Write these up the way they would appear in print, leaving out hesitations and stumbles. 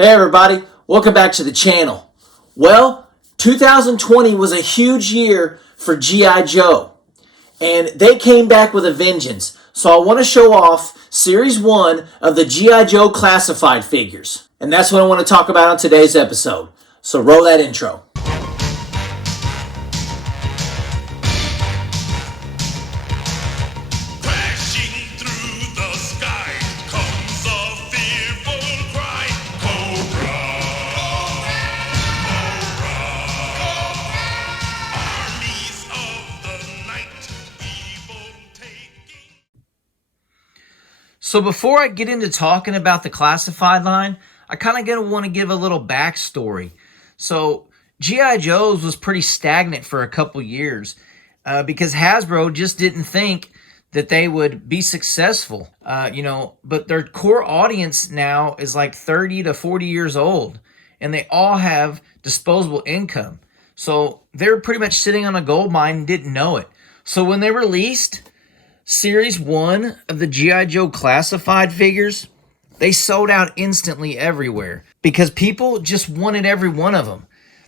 Hey everybody, welcome back to the channel. Well, 2020 was a huge year for G.I. Joe, and they came back with a vengeance. So I want to show off Series 1 of the G.I. Joe Classified figures. And that's what I want to talk about on today's episode. So roll that intro. So before I get into talking about the classified line, I kind of want to give a little backstory. So G.I. Joe's was pretty stagnant for a couple years because Hasbro just didn't think that they would be successful. But their core audience now is like 30 to 40 years old, and they all have disposable income. So they're pretty much sitting on a gold mine and didn't know it. So when they released Series 1 of the G.I. Joe Classified figures, they sold out instantly everywhere because people just wanted every one of them.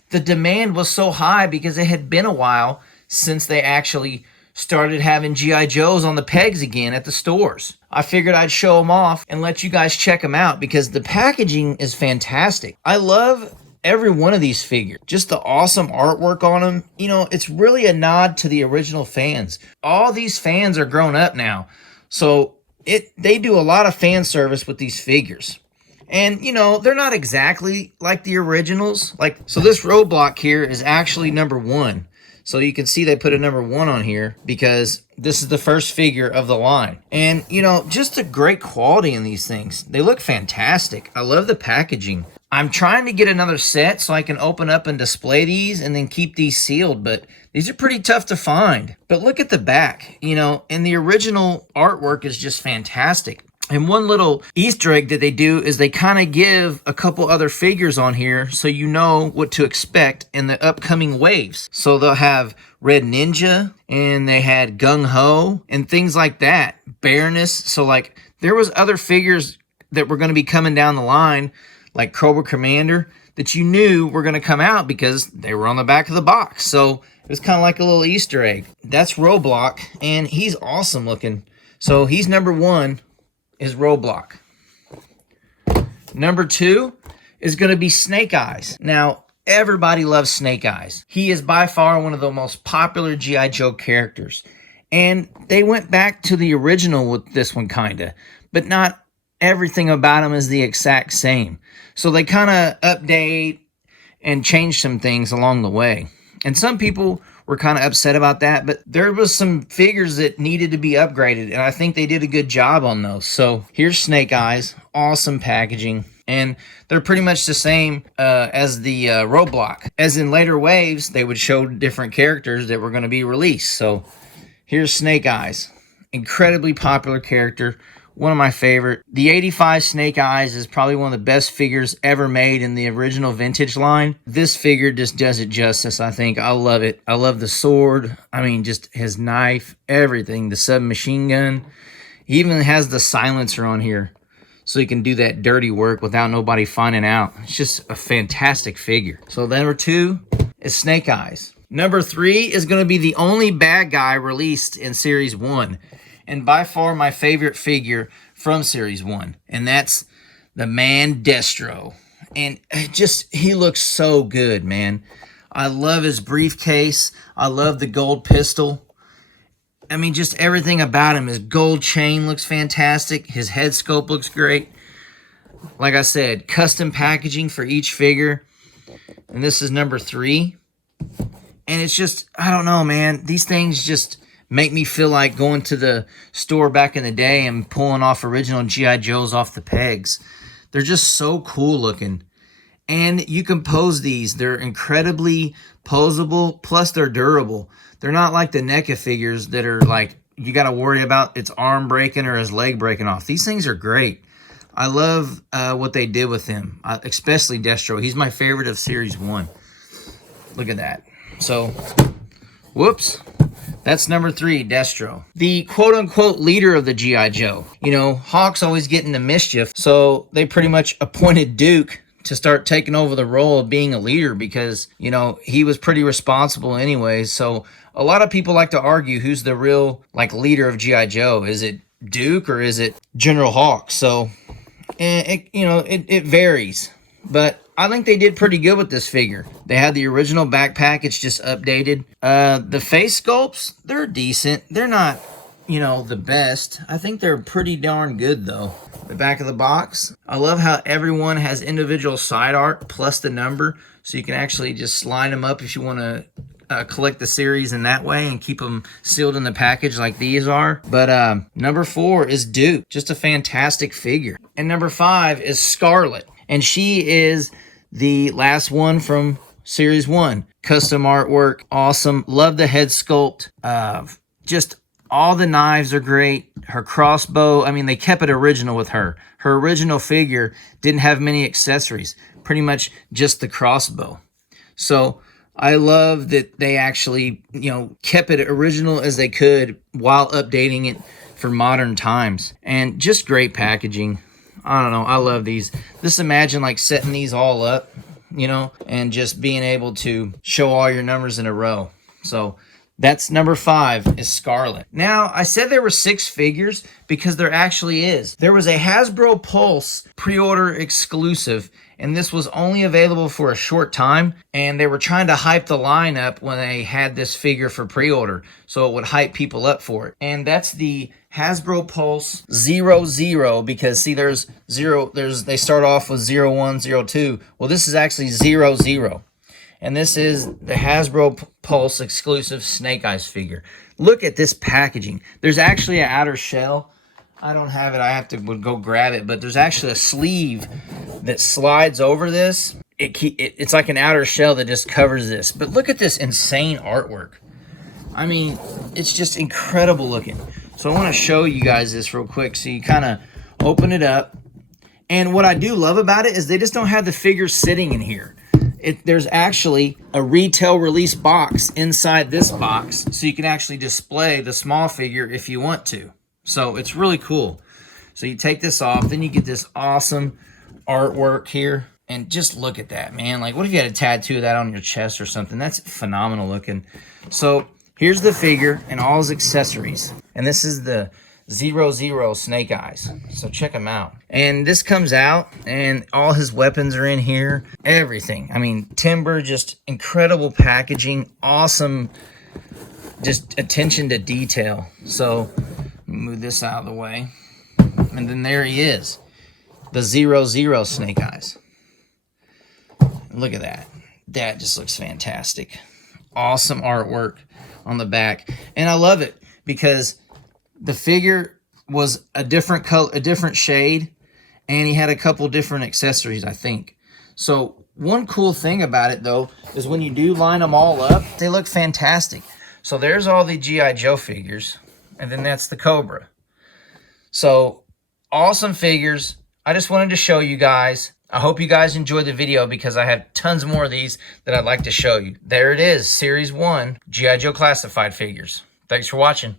The demand was so high because it had been a while since they actually started having G.I. Joes on the pegs again at the stores. I figured I'd show them off and let you guys check them out because the packaging is fantastic. I love every one of these figures. Just the awesome artwork on them. You know, it's really a nod to the original fans. All these fans are grown up now. So they do a lot of fan service with these figures. And, you know, they're not exactly like the originals. So this roadblock here is actually number 1. So you can see they put a number 1 on here because this is the first figure of the line. And, you know, just the great quality in these things. They look fantastic. I love the packaging. I'm trying to get another set so I can open up and display these and then keep these sealed, but these are pretty tough to find. But look at the back, you know, and the original artwork is just fantastic. And one little Easter egg that they do is they kind of give a couple other figures on here so you know what to expect in the upcoming waves. So they'll have Red Ninja, and they had Gung Ho, and things like that. Bareness. So like there was other figures that were going to be coming down the line, like Cobra Commander, that you knew were going to come out because they were on the back of the box. So it was kind of like a little Easter egg. That's Roadblock, and he's awesome looking. So he's number 1 is Roadblock. Number 2 is going to be Snake Eyes. Now, everybody loves Snake Eyes. He is by far one of the most popular G.I. Joe characters. And they went back to the original with this one, kind of. But not everything about him is the exact same. So they kind of update and change some things along the way. And some people were kind of upset about that, but there was some figures that needed to be upgraded, and I think they did a good job on those. So here's Snake Eyes, awesome packaging, and they're pretty much the same as the Roadblock. As in later waves, they would show different characters that were going to be released. So here's Snake Eyes, incredibly popular character. One of my favorite. The 85 Snake Eyes is probably one of the best figures ever made in the original vintage line. This figure just does it justice, I think. I love it. I love the sword. I mean, just his knife, everything. The submachine gun. He even has the silencer on here so he can do that dirty work without nobody finding out. It's just a fantastic figure. So number 2 is Snake Eyes. Number 3 is going to be the only bad guy released in Series 1. And by far my favorite figure from Series 1. And that's the man Destro. And he looks so good, man. I love his briefcase. I love the gold pistol. I mean, just everything about him. His gold chain looks fantastic. His head sculpt looks great. Like I said, custom packaging for each figure. And this is number 3. And it's just, I don't know, man. These things just make me feel like going to the store back in the day and pulling off original G.I. Joes off the pegs. They're just so cool looking. And you can pose these. They're incredibly posable, plus they're durable. They're not like the NECA figures that are like, you got to worry about its arm breaking or his leg breaking off. These things are great. I love what they did with him, especially Destro. He's my favorite of Series 1. Look at that. So, whoops. That's number 3, Destro. The quote-unquote leader of the G.I. Joe. You know, Hawk's always getting the mischief, so they pretty much appointed Duke to start taking over the role of being a leader because, you know, he was pretty responsible anyways. So a lot of people like to argue who's the real, like, leader of G.I. Joe. Is it Duke or is it General Hawk? So, it varies. But I think they did pretty good with this figure. They had the original back package just updated. The face sculpts, they're decent. They're not, the best. I think they're pretty darn good, though. The back of the box, I love how everyone has individual side art plus the number, so you can actually just line them up if you want to collect the series in that way and keep them sealed in the package like these are. But number 4 is Duke, just a fantastic figure. And number 5 is Scarlet, and she is the last one from Series 1. Custom artwork, awesome. Love the head sculpt. Just all the knives are great. Her crossbow, I mean, they kept it original with her. Her original figure didn't have many accessories, pretty much just the crossbow. So I love that they actually, kept it original as they could while updating it for modern times. And just great packaging. I don't know, I love these. Just imagine like setting these all up, and just being able to show all your numbers in a row. So that's number 5 is Scarlet. Now, I said there were 6 figures because there actually is. There was a Hasbro Pulse pre-order exclusive, and this was only available for a short time, and they were trying to hype the line up when they had this figure for pre-order, so it would hype people up for it. And that's the Hasbro Pulse 00, because see, they start off with 01, 02. Well, this is actually 00. And this is the Hasbro Pulse exclusive Snake Eyes figure. Look at this packaging. There's actually an outer shell. I don't have it. I have to go grab it. But there's actually a sleeve that slides over this. It's like an outer shell that just covers this. But look at this insane artwork. I mean, it's just incredible looking. So I want to show you guys this real quick. So you kind of open it up. And what I do love about it is they just don't have the figures sitting in here. There's actually a retail release box inside this box, so you can actually display the small figure if you want to. So it's really cool. So you take this off, then you get this awesome artwork here. And just look at that, man. Like, what if you had a tattoo of that on your chest or something? That's phenomenal looking. So here's the figure and all his accessories. And this is the 00 Snake Eyes. So check them out. And this comes out and all his weapons are in here. Everything. I mean, timber, just incredible packaging. Awesome. Just attention to detail. So move this out of the way. And then there he is. The 00 Snake Eyes. Look at that. That just looks fantastic. Awesome artwork on the back. And I love it because the figure was a different color, a different shade, and he had a couple different accessories, I think. So one cool thing about it, though, is when you do line them all up, they look fantastic. So there's all the G.I. Joe figures, and then that's the Cobra. So awesome figures. I just wanted to show you guys. I hope you guys enjoyed the video because I have tons more of these that I'd like to show you. There it is, Series 1, G.I. Joe Classified figures. Thanks for watching.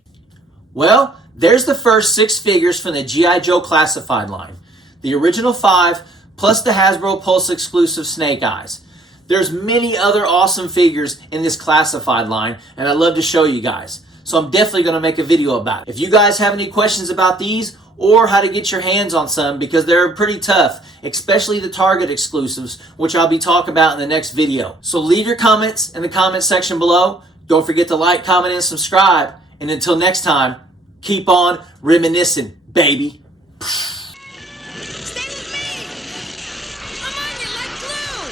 Well, there's the first 6 figures from the G.I. Joe Classified line. The original 5, plus the Hasbro Pulse exclusive Snake Eyes. There's many other awesome figures in this Classified line, and I'd love to show you guys. So I'm definitely going to make a video about it. If you guys have any questions about these, or how to get your hands on some, because they're pretty tough, especially the Target exclusives, which I'll be talking about in the next video. So leave your comments in the comment section below. Don't forget to like, comment, and subscribe. And until next time, keep on reminiscing, baby. Stay with me! I'm on you like glue!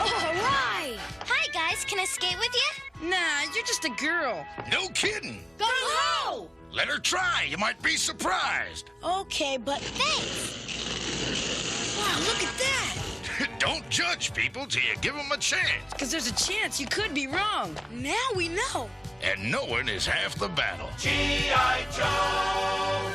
All right! Hi, guys. Can I skate with you? Nah, you're just a girl. No kidding. Go ho! Let her try. You might be surprised. Okay, but Thanks! wow, look at that! Don't judge people till you give them a chance. Because there's a chance you could be wrong. Now we know. And knowing is half the battle. G.I. Joe.